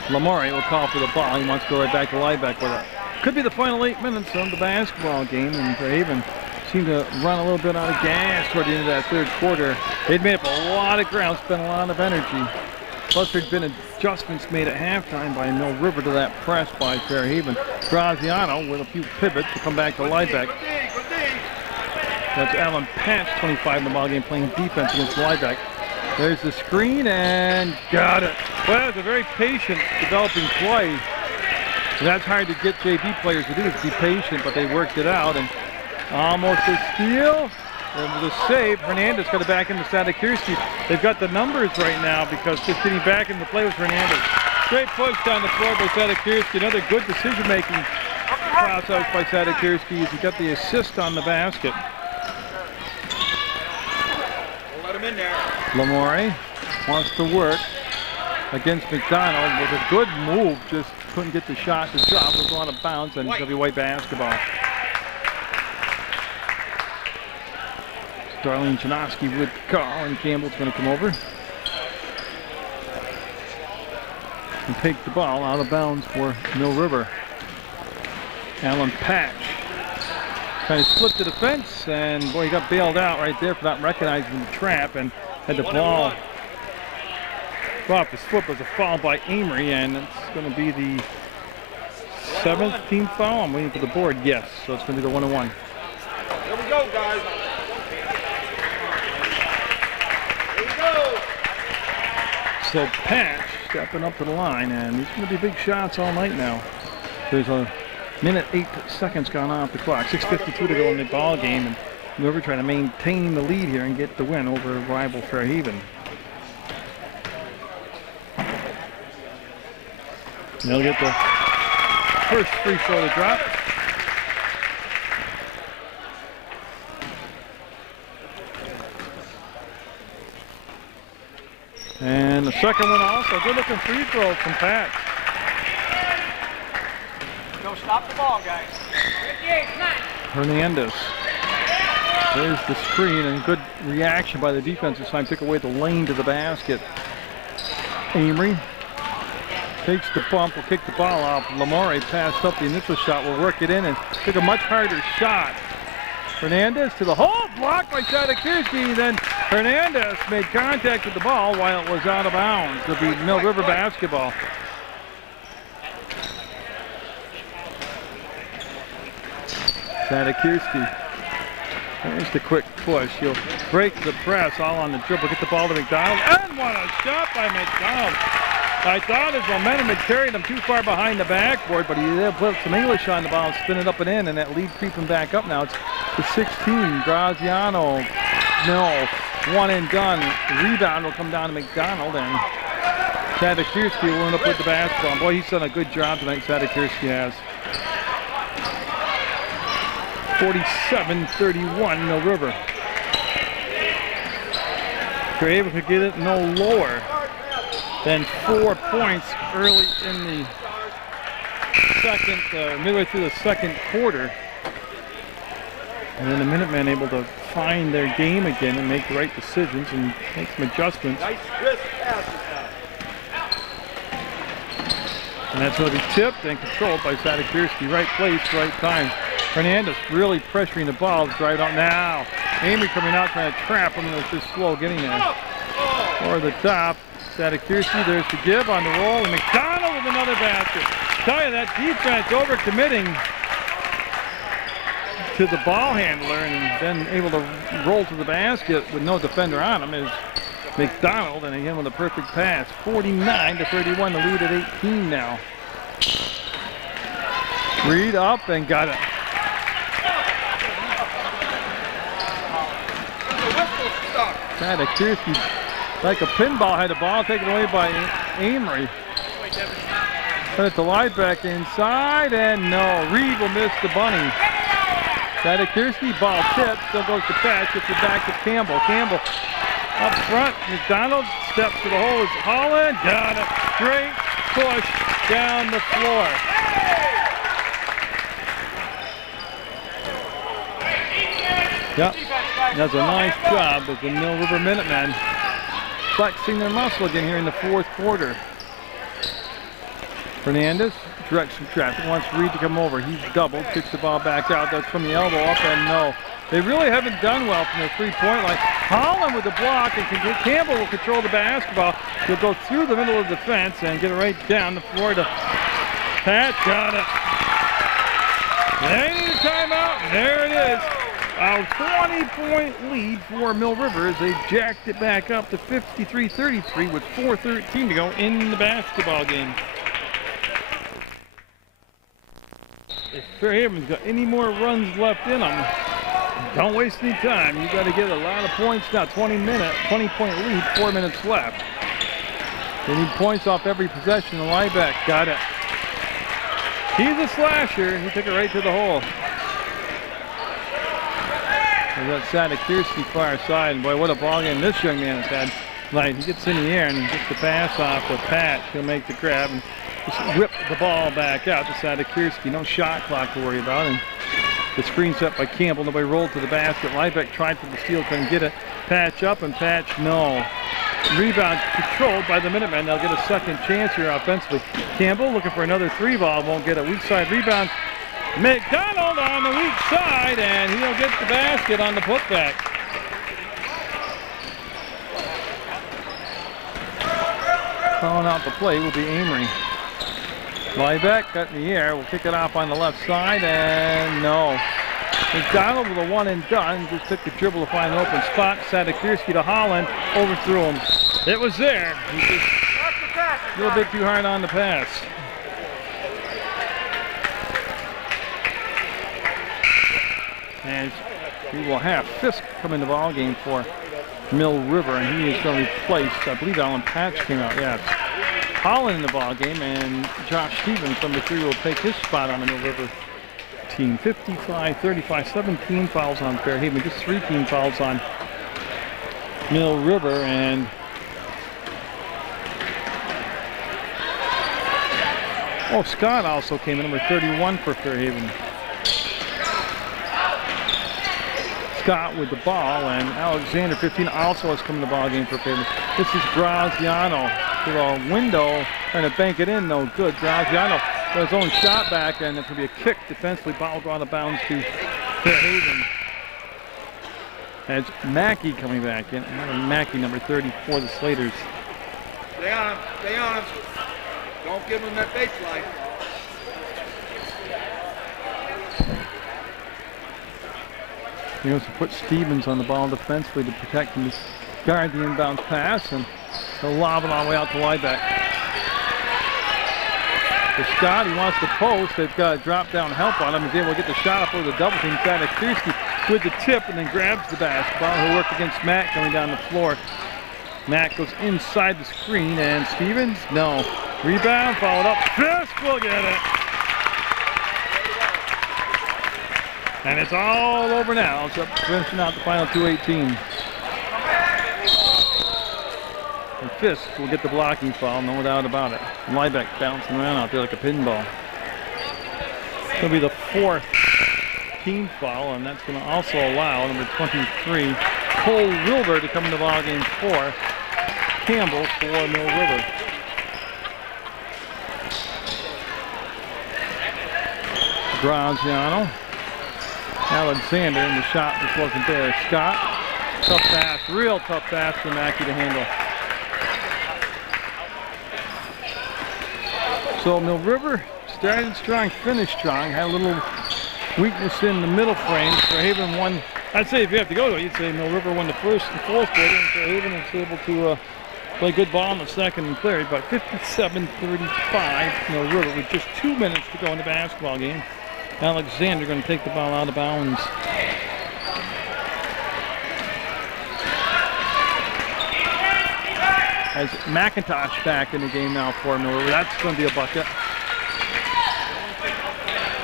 Lamare will call for the ball. He wants to go right back to Liebeck with it. Could be the final 8 minutes of the basketball game, and Fairhaven seemed to run a little bit out of gas toward the end of that 3rd quarter. They'd made up a lot of ground, spent a lot of energy. Plus, there'd been adjustments made at halftime by Mill River to that press by Fairhaven. Graziano with a few pivots to come back to Liebeck. That's Alan Patch, 25 in the ballgame, playing defense against Liebeck. There's the screen and got it. Well, that was a very patient developing play. That's hard to get JV players to do, is be patient, but they worked it out. And almost a steal. And with a save, Hernandez got it back into Sadakirski. They've got the numbers right now because just getting back into the play was Hernandez. Great push down the floor by Sadakirski. Another good decision-making process by Sadakirski as he got the assist on the basket. We'll let him in there. Lamore wants to work against McDonald with a good move. Just couldn't get the shot to drop. It was out of bounds, and it's going to be white basketball. Darlene Janoski with the call, and Campbell's going to come over and take the ball out of bounds for Mill River. Alan Patch trying to split the defense, and boy, he got bailed out right there for not recognizing the trap and had the ball go off his foot. Was a foul by Amory, and it's going to be the 7th team foul. I'm waiting for the board. Yes, so it's going to be the 1-1. Here we go, guys. So Patch stepping up to the line, and these are going to be big shots all night now. There's a minute 8 seconds gone off the clock. 6:52 to go in the ball game, and Mill River trying to maintain the lead here and get the win over rival Fairhaven. They'll get the first free throw to drop. And the second one also. Good looking free throw from Pat. Don't stop the ball, guys. Hernandez. There's the screen, and good reaction by the defensive side. Took away the lane to the basket. Amory takes the bump, will kick the ball off. Lamare passed up the initial shot, will work it in and took a much harder shot. Hernandez to the hole, blocked by Sadakirski. Then Hernandez made contact with the ball while it was out of bounds. It'll be Mill River basketball. Sadakirski. There's the quick push. He'll break the press all on the dribble, get the ball to McDonald. And what a shot by McDonald. I thought his momentum had carried him too far behind the backboard, but he did put some English on the ball and spin it up and in, and that lead creeping back up now. It's the 16. Graziano, no. one and done. Rebound will come down to McDonald, and Sadakirski will end up with the basketball. Boy, he's done a good job tonight, Sadakirski has. 47-31, Mill River. They're able to get it no lower than 4 points early in the second, midway through the second quarter. And then the Minutemen able to find their game again and make the right decisions and make some adjustments. Nice crisp passes now. And that's going to be tipped and controlled by Sadakirski. Right place, right time. Hernandez really pressuring the ball. Drive out now. Amory coming out trying to trap him, and it was just slow getting there. Over the top. Sadakirski, there's the give on the roll. And McDonald with another basket. Tell you, that defense overcommitting to the ball handler and then able to roll to the basket with no defender on him is McDonald, and again with a perfect pass. 49-31, the lead at 18 now. Reed up and got it. Sadakirski, like a pinball, had the ball taken away by Amory. Put it to Liebeck inside, and no. Reed will miss the bunny. Sadakirski, ball tipped, still goes to Patch, gets it back to Campbell. Campbell up front, McDonald steps to the hole, is Holland, got it. Great push down the floor. Yep, that's a nice job of the Mill River Minutemen flexing their muscle again here in the fourth quarter. Fernandez directs some traffic, wants Reed to come over. He's doubled, kicks the ball back out. That's from the elbow up, and no. They really haven't done well from the three-point line. Holland with the block, and Campbell will control the basketball. He'll go through the middle of the fence and get it right down the floor to Pat. Got it. They need a timeout, and there it is. A 20-point lead for Mill River as they jacked it back up to 53-33 with 4:13 to go in the basketball game. If Fairhaven's got any more runs left in them, don't waste any time. You got to get a lot of points now. 20-point lead, 4 minutes left. They need points off every possession. Liebeck got it. He's a slasher. He took it right to the hole. We got Sadakirski far side, and boy, what a ball game this young man has had. Like, he gets in the air and gets the pass off to Pat. He'll make the grab and just whip the ball back out to Sadakirski. No shot clock to worry about. And the screen set by Campbell. Nobody rolled to the basket. Liebeck tried for the steal, couldn't get it. Patch up and Patch no. Rebound controlled by the Minutemen. They'll get a second chance here offensively. Campbell looking for another three ball. Won't get a weak side rebound. McDonald on the weak side, and he'll get the basket on the putback. Calling out the play will be Amory. Liebeck got in the air, will kick it off on the left side, and no. McDonald with a one and done, just took the dribble to find an open spot. Sadakirski to Holland, overthrew him. It was there. He just a little bit too hard on the pass. And we will have Fisk come in the ball game for Mill River, and he is going to replace, I believe Alan Patch came out, yes. Holland in the ball game, and Josh Stevens from the three will take his spot on the Mill River team. 55-35, 17 fouls on Fairhaven, just 3 team fouls on Mill River, and Scott also came in, number 31 for Fairhaven. Scott with the ball, and Alexander 15 also has come in the ball game for Fairhaven. This is Graziano to a window, trying to bank it in, no good. Graziano got his own shot back, and it's going to be a kick defensively. Ball go out of bounds to Fairhaven. As Mackey coming back in. Mackey, number 30 for the Slaters. Stay on him, stay on him. Don't give him that baseline. He wants to put Stevens on the ball defensively to protect him, to guard the inbound pass, and he'll lob it all the way out to Liebeck. For Scott, he wants to post. They've got a drop down help on him. He's able to get the shot up over the double team. Sadakirski with the tip and then grabs the basketball. He'll work against Matt coming down the floor. Matt goes inside the screen, and Stevens, no. Rebound, followed up. Fisk will get it. And it's all over now. It's up finishing out the final 2:18. And Fisk will get the blocking foul, no doubt about it. Liebeck bouncing around out there like a pinball. It'll be the 4th team foul, and that's going to also allow number 23, Cole Wilbur, to come into ball game for Campbell for Mill River. Graziano. Alexander, and the shot just wasn't there. Scott, tough pass, real tough pass for Mackey to handle. So Mill River started strong, finished strong, had a little weakness in the middle frame. Fairhaven won. I'd say if you have to go to it, you'd say Mill River won the first and fourth quarter, and Fairhaven was able to play good ball in the second and third. But 57-35, Mill River with just 2 minutes to go in the basketball game. Alexander going to take the ball out of bounds. As McIntosh back in the game now for Mill River. That's going to be a bucket.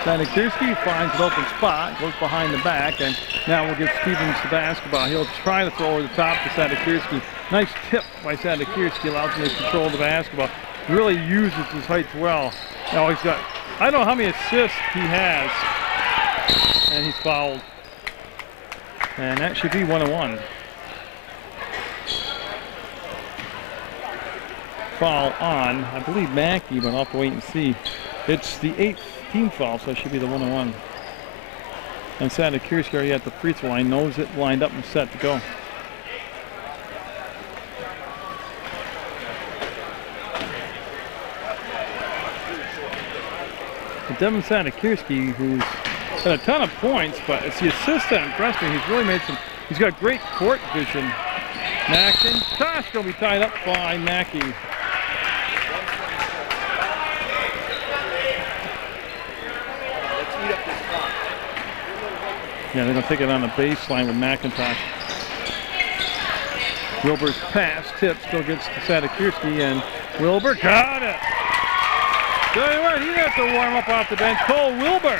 Sadekirski finds an open spot, goes behind the back, and now we'll give Stevens the basketball. He'll try to throw over the top to Sadekirski. Nice tip by Sadekirski, allows him to control the basketball. Really uses his height well. Now he's got, I don't know how many assists he has, and he's fouled. And that should be 1-1. Foul on, I believe Mackey, but I'll have to wait and see. It's the 8th team foul, so it should be the 1-1. And Sadekirski already at the free throw line, knows it, lined up and set to go. Devin Sadekirski, who's got a ton of points, but it's the assist that impressed me. He's really made some, he's got great court vision. McIntosh going to be tied up by Mackey. Yeah, they're going to take it on the baseline with McIntosh. Wilbur's pass, tip, still gets to Sadekirski, and Wilbur got it. Tell you what, he has to warm up off the bench. Cole Wilbur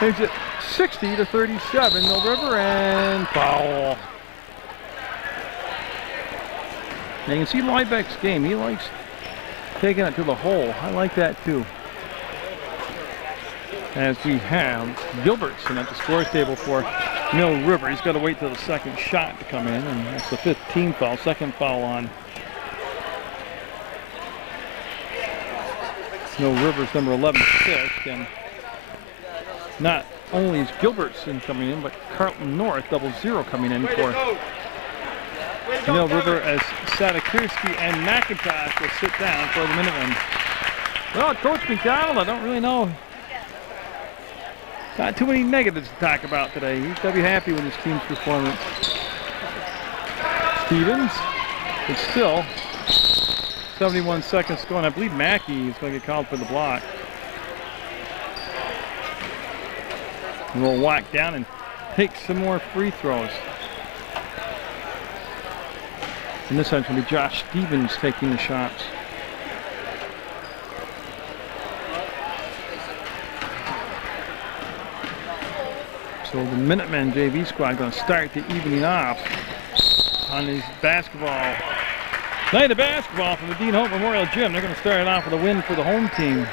takes it 60-37, Mill River, and foul. Now you can see Liebeck's game. He likes taking it to the hole. I like that too. As we have Gilbertson at the scores table for Mill River. He's got to wait till the second shot to come in, and that's the 5th team foul, second foul on Mill River's number 11, Fisk, and not only is Gilbertson coming in, but Carlton North, 00 coming in for Mill River, as Sadekirski and McIntosh will sit down for the Minutemen. Well, Coach McDonald, I don't really know. Not too many negatives to talk about today. He's got to be happy with his team's performance. Stevens, but still 71 seconds to go, and I believe Mackey is going to get called for the block. And we'll walk down and take some more free throws. And this time it's going to be Josh Stevens taking the shots. So the Minutemen JV squad going to start the evening off on this basketball. Night of basketball from the Dean Hope Memorial Gym. They're going to start it off with a win for the home team,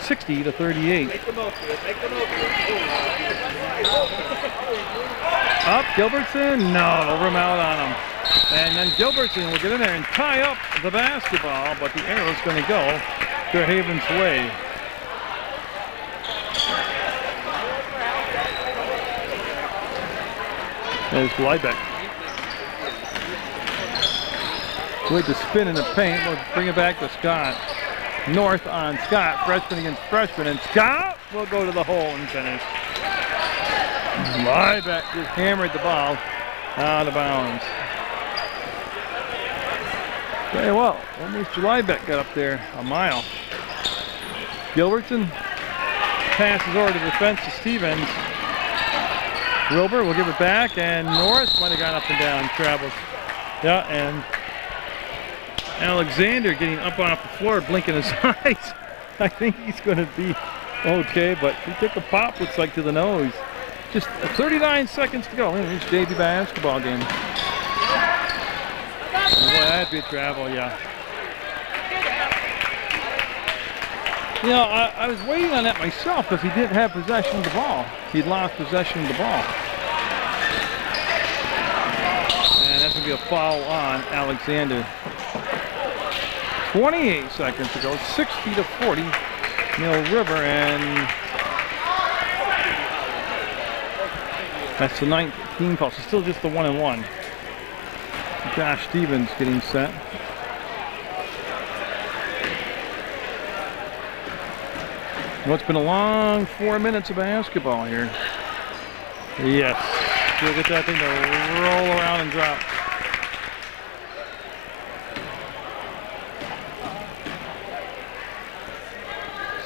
60-38. Up, Gilbertson, no, they'll rim out on him. And then Gilbertson will get in there and tie up the basketball, but the arrow's going to go Fairhaven's way. There's Liebeck. With the spin in the paint, we'll bring it back to Scott. North on Scott, freshman against freshman, and Scott will go to the hole and finish. Liebeck just hammered the ball out of bounds. Tell you what Mr. Liebeck got up there a mile. Gilbertson passes over to defense to Stevens. Wilbur will give it back, and Norris might have gone up and down, travels. Yeah, and Alexander getting up off the floor, blinking his eyes. I think he's going to be okay, but he took a pop, looks like, to the nose. Just 39 seconds to go. It's JV basketball game. Boy, that'd be a travel, yeah. You know, I was waiting on that myself because he didn't have possession of the ball. He'd lost possession of the ball. And that's going to be a foul on Alexander. 28 seconds to go, 60 to 40. Mill River, and that's the 19 foul. So still just the 1-and-1. Josh Stevens getting set. Well, it's been a long 4 minutes of basketball here. Yes. We'll get that thing to roll around and drop.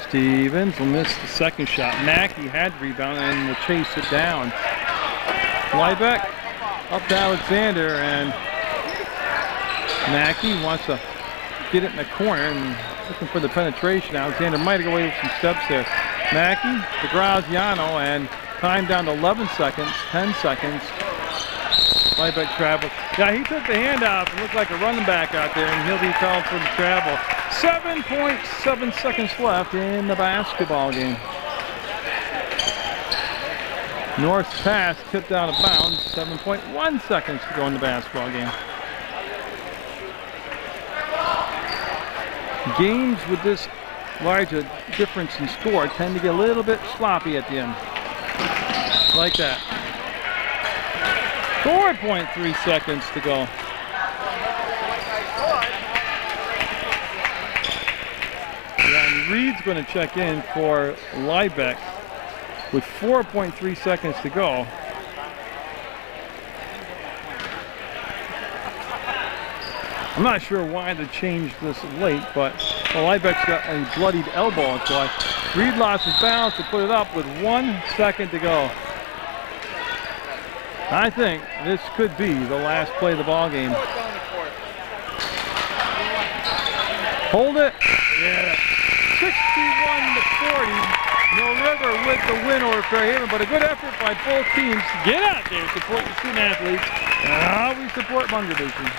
Stevens will miss the second shot. Mackey had to rebound and will chase it down. Liebeck up to Alexander, and Mackey wants to get it in the corner and looking for the penetration. Alexander might go away with some steps there. Mackey to Graziano, and time down to 11 seconds, 10 seconds. Liebeck travels. Yeah, he took the handoff and looked like a running back out there, and he'll be called for the travel. 7.7 seconds left in the basketball game. North's pass tipped out of bounds. 7.1 seconds to go in the basketball game. Games with this large a difference in score tend to get a little bit sloppy at the end. Like that. 4.3 seconds to go. And Reed's going to check in for Liebeck with 4.3 seconds to go. I'm not sure why they changed this late, but Liebeck's got a bloodied elbow. That's why Reed lost his balance to put it up with 1 second to go. I think this could be the last play of the ball game. Hold it. Yeah. 61 to 40. Mill River with the win over Fairhaven, but a good effort by both teams. Get out there, support your student athletes, and always support Munger Vision.